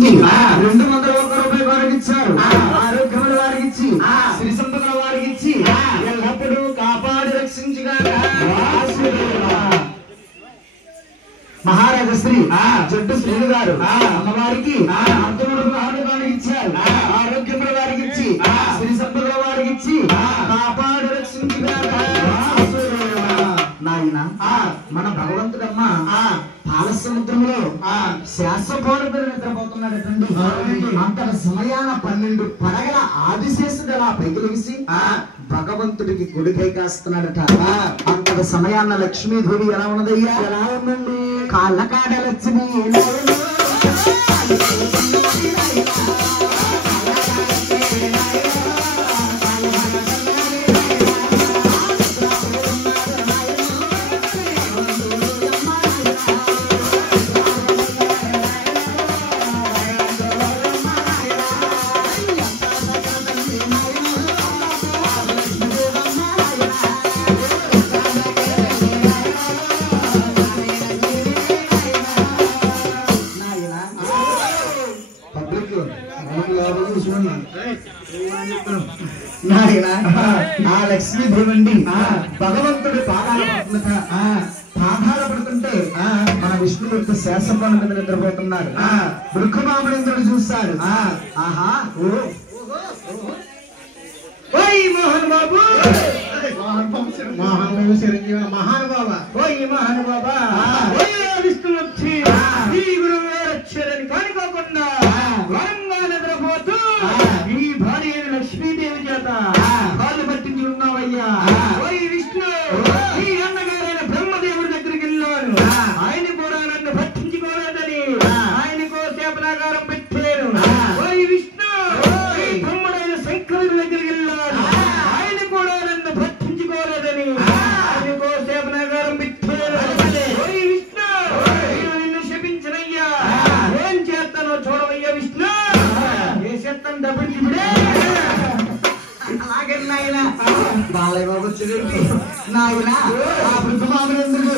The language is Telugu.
201 వారికి ఇచ్చారు. ఆరోగ్యముల వారికి ఇచ్చి శ్రీ సంపదల వారికి ఇచ్చి ఎల్లప్పుడూ కాపాడి రక్షించగాక. మహారాజశ్రీ జడ్డు శ్రీలు గారు అమ్మవారికి ఆరోగ్యములకు ఇచ్చారు. ఆరోగ్యముల వారికి ఇచ్చి శ్రీ సంపదల వారికి ఇచ్చి కాపాడి రక్షించగాక. నాయన మన భగవంతుడమ్మ పాల సముద్రంలో శాశ్వతోడు నిద్రపోతున్నాడటండి. అంతటి సమయాన 12 పడగల ఆదిశేషుడు అలా పైకి లెగిసి భగవంతుడికి గుడికై కాస్తున్నాడట. అంతటి సమయాన లక్ష్మీదేవి ఎలా ఉన్నదయ్యా? ఎలా ఉందండి? కాళ్ళ కాడ లక్ష్మి లక్ష్మీదేవండి భగవంతుడి పాదాలు పడుతుంటే మన విష్ణుమూర్తి శాసనం మీద నిద్రపోతున్నాడు. బృఖమామేంద్రుడు చూస్తాడు. ఆహా మోహన్ బాబు మహానుభావ మహానుభావ విష్ణుమూర్తి కానికోకుండా వరంగా నిద్రపోతూ ఈ భార్య లక్ష్మీదేవి చేత కాళ్ళు పట్టించి ఉన్నావయ్యా. విష్ణు ఈ అన్నగారైన బ్రహ్మదేవుడి దగ్గరికి వెళ్ళాను. ఆయన కూడా నన్ను పట్టించుకోలేదని ఆయనకో శాపనాగారం పెట్టాను. విష్ణు ఈ బ్రహ్మడైన శంకరుడి దగ్గరికి వెళ్ళాను. ఆయన కూడా నన్ను పట్టించుకోలేదని ఆయనకో శాపనాగారం పెట్టాను. విష్ణు నిన్ను శపించనయ్యా. ఏం చేస్తానో చూడవయ్యా విష్ణు. ఏ చేస్తాను డబ్బులు ఇప్పుడే బాలయ్య బాబు నాయన ఆ బృహమామేంద్రుడు